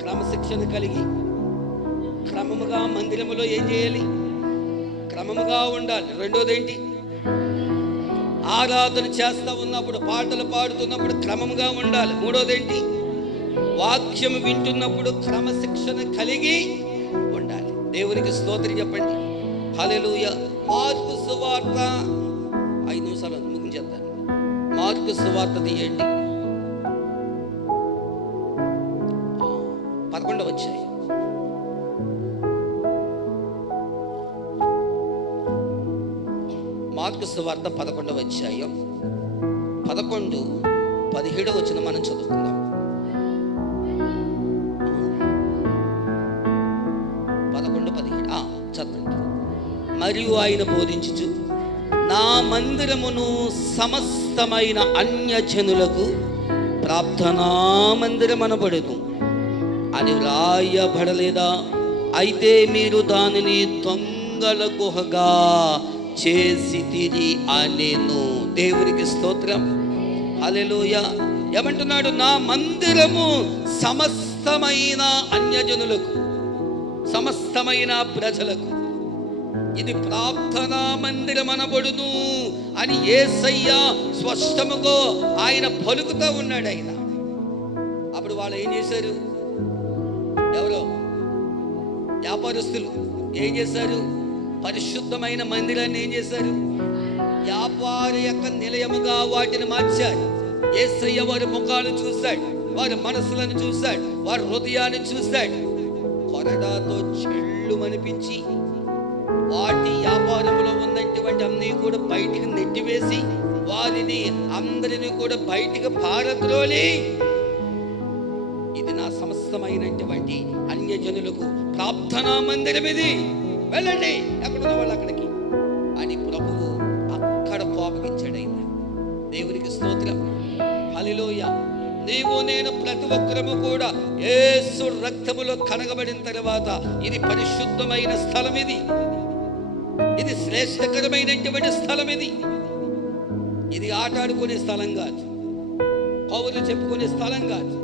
క్రమశిక్షణ కలిగి క్రమముగా మందిరములో ఏం చేయాలి? క్రమముగా ఉండాలి. రెండోదేంటి? ఆరాధన చేస్తూ ఉన్నప్పుడు, పాటలు పాడుతున్నప్పుడు క్రమముగా ఉండాలి. మూడోదేంటి? వాక్యం వింటున్నప్పుడు క్రమశిక్షణ కలిగి ఉండాలి. దేవునికి స్తోత్రం చెప్పండి. హల్లెలూయా. మార్కు సువార్త 5 నిమిషాలు ముగించేస్తాను. మార్కు సువార్త తీయండి, 11వ అధ్యాయం. మార్కు సువార్త 11వ అధ్యాయం 11, 17 వచనం మనం చదువుకుందాం. 11, 17 చదవండి. మరియు ఆయన బోధించుచు, నా మందిరమును సమస్తమైన అన్యజనులకు ప్రార్థనా మందిరం అనబడును. అని వ్రాయబడలేదా? అయితే మీరు దానిని దొంగల గుహగా చేసితిరి అనెను. దేవునికి స్తోత్రం, హల్లెలూయా. ఏమంటున్నాడు? నా మందిరము సమస్తమైన అన్యజనులకు, సమస్తమైన ప్రజలకు ఇది ప్రార్థనా మందిరం అనబడును అని యేసయ్య స్పష్టముగా ఆయన పలుకుతూ ఉన్నాడు. ఆయన అప్పుడు వాళ్ళు ఏం చేశారు? ఎవరో వ్యాపారస్తులు ఏం చేశారు? పరిశుద్ధమైన మందిరాన్ని ఏం చేశారు? వ్యాపార యొక్క నిలయముగా వాటిని మార్చారు. యేసయ్య వారి ముఖాలు చూశాడు, వారి మనసులను చూశాడు, వారి హృదయాన్ని చూశాడు. కొరడాతో చెల్లుమనిపించి వాటి వ్యాపారంలో ఉన్నటువంటి అన్నీ కూడా బయటికి నెట్టివేసి వారిని అందరినీ కూడా బయటికి పారద్రోలి, ఇది నా సమస్తమైనటువంటి అన్యజనులకు ప్రార్థనా మందిరం, ఇది వెళ్ళండి ఎక్కడున్న వాళ్ళు అక్కడికి అని ప్రభువు అక్కడ కోపగించాడు. ఆయన దేవునికి స్తోత్రం, హల్లెలూయా. నీవు నేను ప్రతి ఒక్కరము కూడా యేసు రక్తములో కడగబడిన తర్వాత ఇది పరిశుద్ధమైన స్థలం, ఇది శ్రేష్టకరమైనటువంటి స్థలం, ఇది ఆటాడుకునే స్థలం కాదు, కౌలు చెప్పుకునే స్థలం కాదు,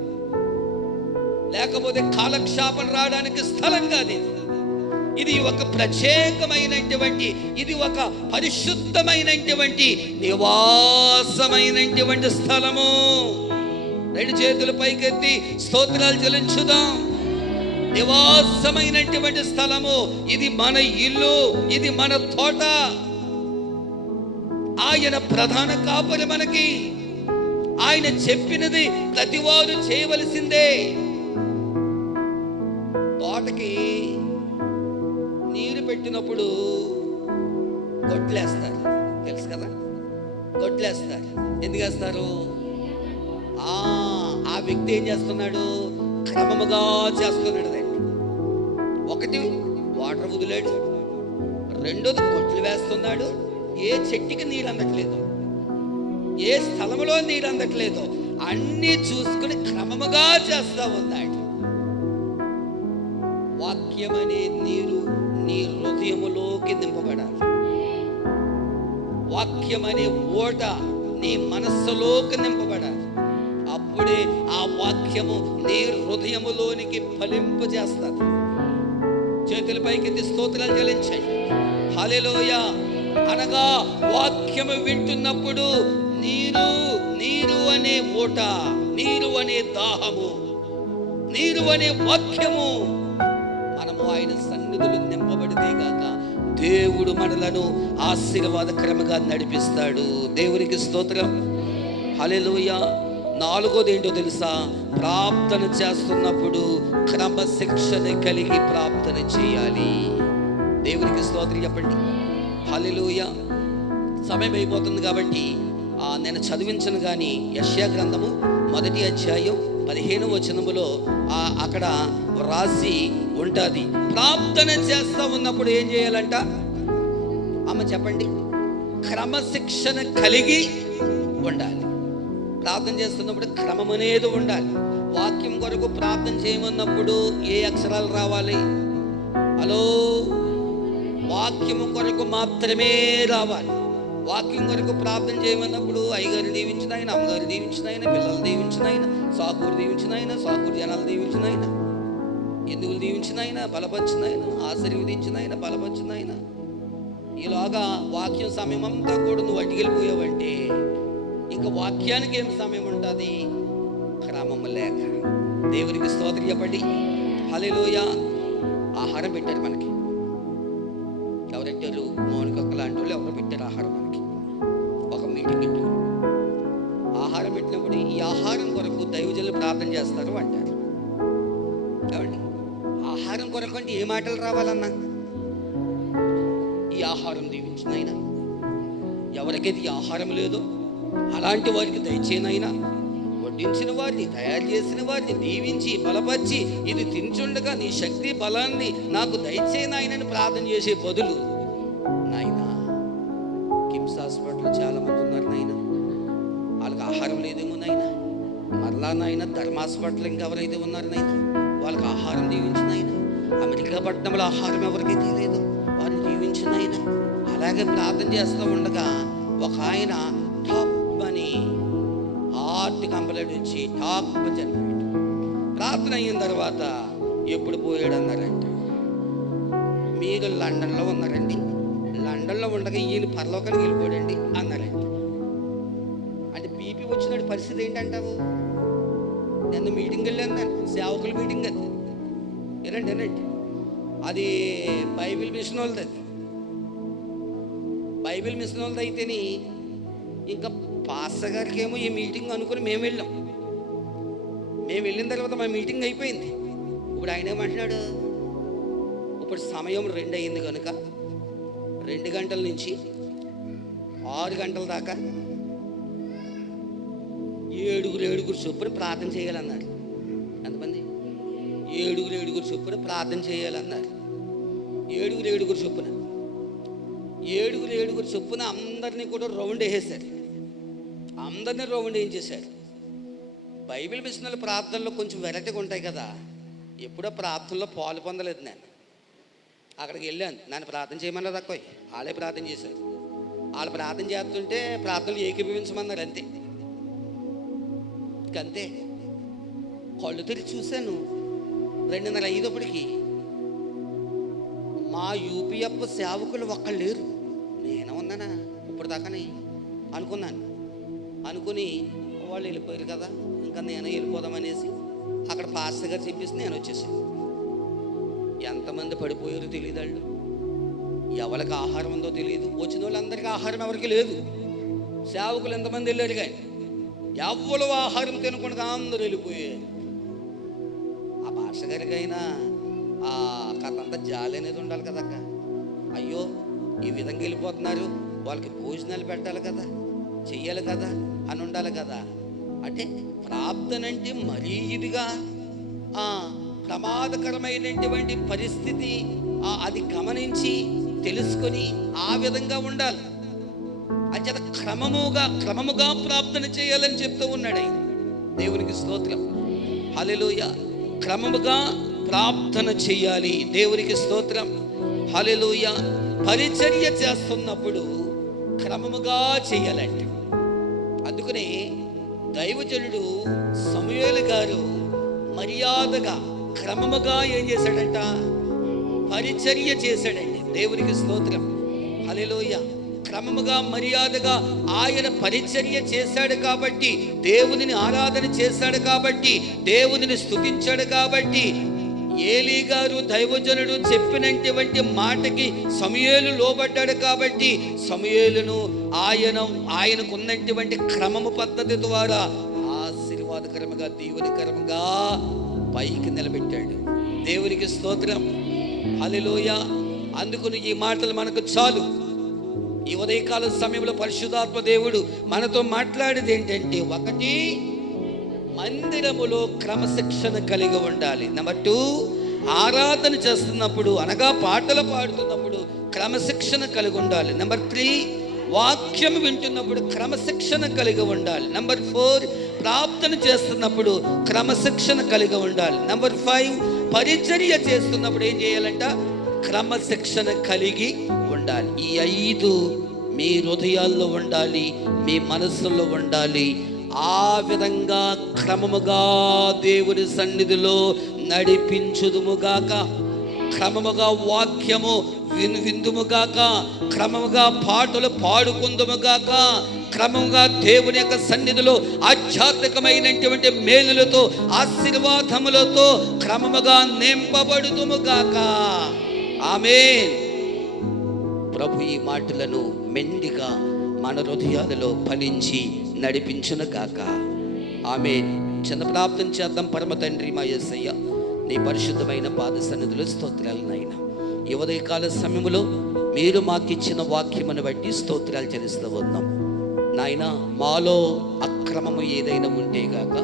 లేకపోతే కాలక్షేపం రావడానికి స్థలం కాదు. ఇది ఒక ప్రత్యేకమైనటువంటి, ఇది ఒక పరిశుద్ధమైనటువంటి నివాసమైనటువంటి స్థలము. రెండు చేతులు పైకెత్తి స్తోత్రాలు చెల్లించుదాం. నివాసమైనటువంటి స్థలము, ఇది మన ఇల్లు, ఇది మన తోట. ఆయన ప్రధాన కాపరి మనకి. ఆయన చెప్పినది ప్రతివారు చేయవలసిందే. తోటకి నీరు పెట్టినప్పుడు గొడ్లేస్తారు, తెలుసు కదా? గొడ్లేస్తారు. ఎందుకు వేస్తారు? ఆ వ్యక్తి ఏం చేస్తున్నాడు? క్రమముగా చేస్తున్నాడు. దాన్ని ఒకటి వాటర్ వదిలాడు, రెండోది గొడ్లు వేస్తున్నాడు. ఏ చెట్టుకి నీరు అందట్లేదు, ఏ స్థలంలో నీరు అందట్లేదు, అన్నీ చూసుకుని క్రమముగా చేస్తా ఉన్నాడు. వాక్యం అనే నీరు నీ హృదయములోకి నింపబడాలి. వాక్యం అనే ఓట నీ మనస్సులోకి నింపబడాలి. అప్పుడే ఆ వాక్యము నీ హృదయములోనికి ఫలింపజేస్తుంది. చేతుల పైకెత్తి స్తోత్రాలు చెల్లించండి. హల్లెలూయా. అనగా వాక్యము వింటున్నప్పుడు నీరు, నీరు అనే ఓట, నీరు అనే దాహము, నీరు అనే వాక్యము మనము ఆయన సన్నిధులు నింపబడితే గాక దేవుడు మనలను ఆశీర్వాదకరంగా నడిపిస్తాడు. దేవునికి స్తోత్రం, హల్లెలూయా. నాలుగోది ఏంటో తెలుసా? ప్రార్థన చేస్తున్నప్పుడు క్రమశిక్షణ కలిగి ప్రార్థన చేయాలి. దేవునికి స్తోత్రం చెప్పండి, హల్లెలూయా. సమయం అయిపోతుంది కాబట్టి నేను చదివించను కానీ యెషయా గ్రంథము 1వ అధ్యాయం 15వ వచనములో అక్కడ రాసి ఉంటుంది. ప్రార్థన చేస్తూ ఉన్నప్పుడు ఏం చేయాలంట? అమ్మ చెప్పండి. క్రమశిక్షణ కలిగి ఉండాలి. ప్రార్థన చేస్తున్నప్పుడు క్రమం అనేది ఉండాలి. వాక్యం కొరకు ప్రార్థన చేయమన్నప్పుడు ఏ అక్షరాలు రావాలి? హలో, వాక్యము కొరకు మాత్రమే రావాలి. వాక్యం కొరకు ప్రార్థన చేయమన్నప్పుడు అయ్యగారు దీవించిన ఆయన, అమ్మగారు దీవించిన ఆయన, పిల్లలు దీవించిన ఆయన, సాకూరు దీవించిన ఆయన, సాకూరు జనాలు దీవించిన ఆయన, ఎందుకు దీవించిన ఆయన, బలపరిచిన ఆయన, ఆశీర్వదించిన ఆయన, బలపరిచిన ఆయన. ఈలోగా వాక్యం సమయం అంతా కూడా నువ్వు అడిగిపోయావంటే ఇంకా వాక్యానికి ఏం సమయం ఉంటుంది? క్రమం లేక. దేవునికి స్తోత్రం చెప్పండి, హల్లెలూయా. ఆహారం పెట్టారు మనకి. ఎవరెట్టారు? మౌనికొక్క లాంటి వాళ్ళు ఎవరు పెట్టారు ఆహారం మనకి? ఒక మీటింగ్ పెట్టారు. ఆహారం పెట్టినప్పుడు ఈ ఆహారం కొరకు దైవజనులు ప్రార్థన చేస్తారు అంటారు. ఏమండి? ఆహారం కొరకు అంటే ఏ మాటలు రావాలన్నా? ఈ ఆహారం దీవించిన ఆయన, ఎవరికైతే ఈ ఆహారం లేదో అలాంటి వారికి దయచేనైనా, వడ్డించిన వారిని, తయారు చేసిన వారిని దీవించి బలపరిచి ఇది తించుండగా నీ శక్తి బలాన్ని నాకు దయచేనైనని ప్రార్థన చేసే బదులు, నాయనా కిమ్స్ హాస్పిటల్లో చాలా మంది ఉన్నారు నాయన, వాళ్ళకి ఆహారం లేదేమో నాయన, మరలా నాయన ధర్మ హాస్పిటల్ ఇంకెవరైతే ఉన్నారు నాయన, వాళ్ళకి ఆహారం దీవించిన ఆయన. అమెరికా పట్టణంలో ఆహారం ఎవరికైతే లేదు వారిని దీవించిన ఆయన. అలాగే ప్రార్థన చేస్తూ ఉండగా ఒక ఆయన టాప్ అని హార్ట్ కంప్లైంట్ వచ్చి టాప్ చనిపోయాడు. ప్రార్థన అయిన తర్వాత ఎప్పుడు పోయాడు అన్నారంట. మీరు లండన్లో ఉన్నారండి, లండన్లో ఉండగా ఈయన పరలోకానికి వెళ్ళిపోయాడండి అన్నారండి. అంటే బీపీ వచ్చిన పరిస్థితి ఏంటంటావు? నేను మీటింగ్ వెళ్ళాను, నేను సేవకుల మీటింగ్ అది. ఏనండి అది బైబిల్ మిషన్ వాళ్ళది. అది బైబిల్ మిషన్ వాళ్ళది అయితేనే ఇంకా పాస్టర్ గారికి ఏమో ఈ మీటింగ్ అనుకుని మేము వెళ్ళాం. మేము వెళ్ళిన తర్వాత మా మీటింగ్ అయిపోయింది. ఇప్పుడు ఆయన ఏమంటున్నాడు, ఇప్పుడు సమయం 2 అయింది కనుక 2 గంటల నుంచి 6 గంటల దాకా 7 చొప్పున ప్రార్థన చేయాలన్నారు. ఎంతమంది? 7 చొప్పున ప్రార్థన చేయాలన్నారు. 7 చొప్పున 7 చొప్పున అందరినీ కూడా రౌండ్ వేసేశారు. అందరినీ రౌండ్ వేయించేశారు. బైబిల్ మిషనల్ ప్రార్థనలో కొంచెం వెరైటీగా ఉంటాయి కదా. ఎప్పుడో ప్రార్థనలో పాలు పొందలేదు నేను. అక్కడికి వెళ్ళాను, నన్ను ప్రార్థన చేయమన్నారు తక్కువ. వాళ్ళే ప్రార్థన చేశారు. వాళ్ళు ప్రార్థన చేస్తుంటే ప్రార్థనలు ఏకీభవించమన్నారు, అంతే. ఇంకంతే. కళ్ళు తెరిచి చూశాను 2:30 అయ్యేటప్పటికి మా యూపీఎఫ్ సేవకులు ఒక్కళ్ళు లేరు. నేను ఉన్నానా ఇప్పుడు దాకానే అనుకుని వాళ్ళు వెళ్ళిపోయారు కదా, ఇంకా నేను వెళ్ళిపోదామనేసి అక్కడ పాస్టర్ గారు చెప్పేసి నేను వచ్చేసాను. ఎంతమంది పడిపోయారో తెలియదు. వాళ్ళు ఎవరికి ఆహారం ఉందో తెలియదు. వచ్చిన వాళ్ళందరికీ ఆహారం ఎవరికి లేదు. సేవకులు ఎంతమంది వెళ్ళారు కానీ ఎవరు ఆహారం తినకుండా అందరూ వెళ్ళిపోయారు. ఆ పాస్టర్ గారికైనా ఆ కథ అంతా జాలి అనేది ఉండాలి కదక్క. అయ్యో ఈ విధంగా వెళ్ళిపోతున్నారు, వాళ్ళకి భోజనాలు పెట్టాలి కదా, చెయ్యాలి కదా అని ఉండాలి కదా. అంటే ప్రార్థన అంటే మరీ ఇదిగా ప్రమాదకరమైనటువంటి పరిస్థితి అది గమనించి తెలుసుకొని ఆ విధంగా ఉండాలి. అంచేత క్రమముగా ప్రార్థన చేయాలని చెప్తూ ఉన్నాడు. దేవునికి స్తోత్రం, హల్లెలూయా. క్రమముగా ప్రార్థన చేయాలి. దేవునికి స్తోత్రం, హల్లెలూయా. పరిచర్య చేస్తున్నప్పుడు క్రమముగా చేయాలంటే, అందుకనే దైవజనుడు సమూయేలు గారు మర్యాదగా క్రమముగా ఏం చేశాడంట? పరిచర్య చేశాడండి. దేవునికి స్తోత్రం, హల్లెలూయా. క్రమముగా మర్యాదగా ఆయన పరిచర్య చేశాడు కాబట్టి, దేవునిని ఆరాధన చేశాడు కాబట్టి, దేవునిని స్తుతించాడు కాబట్టి, ఏలీ గారు దైవజనుడు చెప్పినటువంటి మాటకి సమూయేలు లోబడ్డాడు కాబట్టి, సమూయేలును ఆయనకు ఉన్నటువంటి క్రమము పద్ధతి ద్వారా ఆశీర్వాదకరముగా దీవెనకరముగా పైకి నిలబెట్టాడు. దేవునికి స్తోత్రం, హల్లెలూయా. అందుకని ఈ మాటలు మనకు చాలు. ఈ ఉదయకాల సమయంలో పరిశుద్ధాత్మ దేవుడు మనతో మాట్లాడేది ఏంటంటే, 1 మందిరములో క్రమశిక్షణ కలిగి ఉండాలి. నెంబర్ 2 ఆరాధన చేస్తున్నప్పుడు అనగా పాటలు పాడుతున్నప్పుడు క్రమశిక్షణ కలిగి ఉండాలి. నెంబర్ 3 వాక్యం వింటున్నప్పుడు క్రమశిక్షణ కలిగి ఉండాలి. నెంబర్ 4 ప్రార్థన చేస్తున్నప్పుడు క్రమశిక్షణ కలిగి ఉండాలి. నెంబర్ 5 పరిచర్య చేస్తున్నప్పుడు ఏం చేయాలంట? క్రమశిక్షణ కలిగి ఉండాలి. ఈ 5 మీ హృదయాల్లో ఉండాలి, మీ మనస్సులో ఉండాలి. ఆ విధంగా క్రమముగా దేవుని సన్నిధిలో నడిపించుదుముగాక. క్రమముగా వాక్యము విందుముగాక, క్రమముగా పాటలు పాడుకుందుముగాక, క్రమముగా దేవుని యొక్క సన్నిధిలో ఆధ్యాత్మికమైనటువంటి మేలులతో ఆశీర్వాదములతో క్రమముగా నింపబడుదుముగాక. ఆమేన్. ప్రభు ఈ మాటలను మెండిగా మన హృదయాలలో ఫలించి నడిపించునుగాక. ఆమేన్. చిన్న ప్రార్థన చేద్దాం. పరమ తండ్రి మా యేసయ్య, నీ పరిశుద్ధమైన పాద సన్నిధిలో స్తోత్రాలు నాయన. ఈ ఉదయకాల సమయంలో మీరు మాకిచ్చిన వాక్యమును బట్టి స్తోత్రాలు చెల్లిస్తూ ఉన్నాం నాయన. మాలో అక్రమము ఏదైనా ఉంటే గాక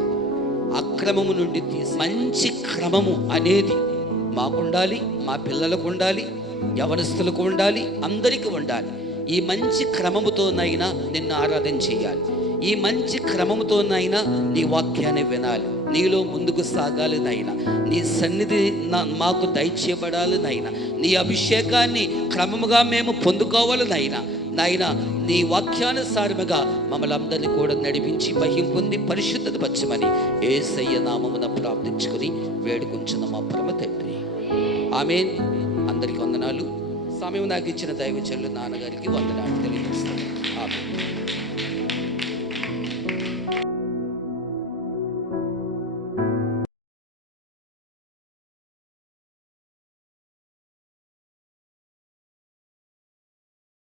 అక్రమము నుండి తీసి మంచి క్రమము అనేది మాకుండాలి, మా పిల్లలకు ఉండాలి, యవనస్తులకు ఉండాలి, అందరికీ ఉండాలి. ఈ మంచి క్రమముతోనైనా నిన్ను ఆరాధన చేయాలి. ఈ మంచి క్రమముతోనైనా నీ వాక్యాన్ని వినాలి. నీలో ముందుకు సాగాలి నాయన. నీ సన్నిధి మాకు దయచేయబడాలి నాయన. నీ అభిషేకాన్ని క్రమముగా మేము పొందుకోవాలి నాయన. నీ వాక్యానుసారముగా మమ్మల్ని అందరినీ కూడా నడిపించి మహిమ పొంది పరిశుద్ధత పరచమని యేసయ్య నామమున ప్రార్థించుకుని వేడుకుంటున్న మా పరమ తండ్రి, ఆమేన్. అందరికీ వందనాలు. సమయం నాకు ఇచ్చిన దైవజనులు నాన్నగారికి వందనాలు తెలియజేస్తాను. ఆమేన్.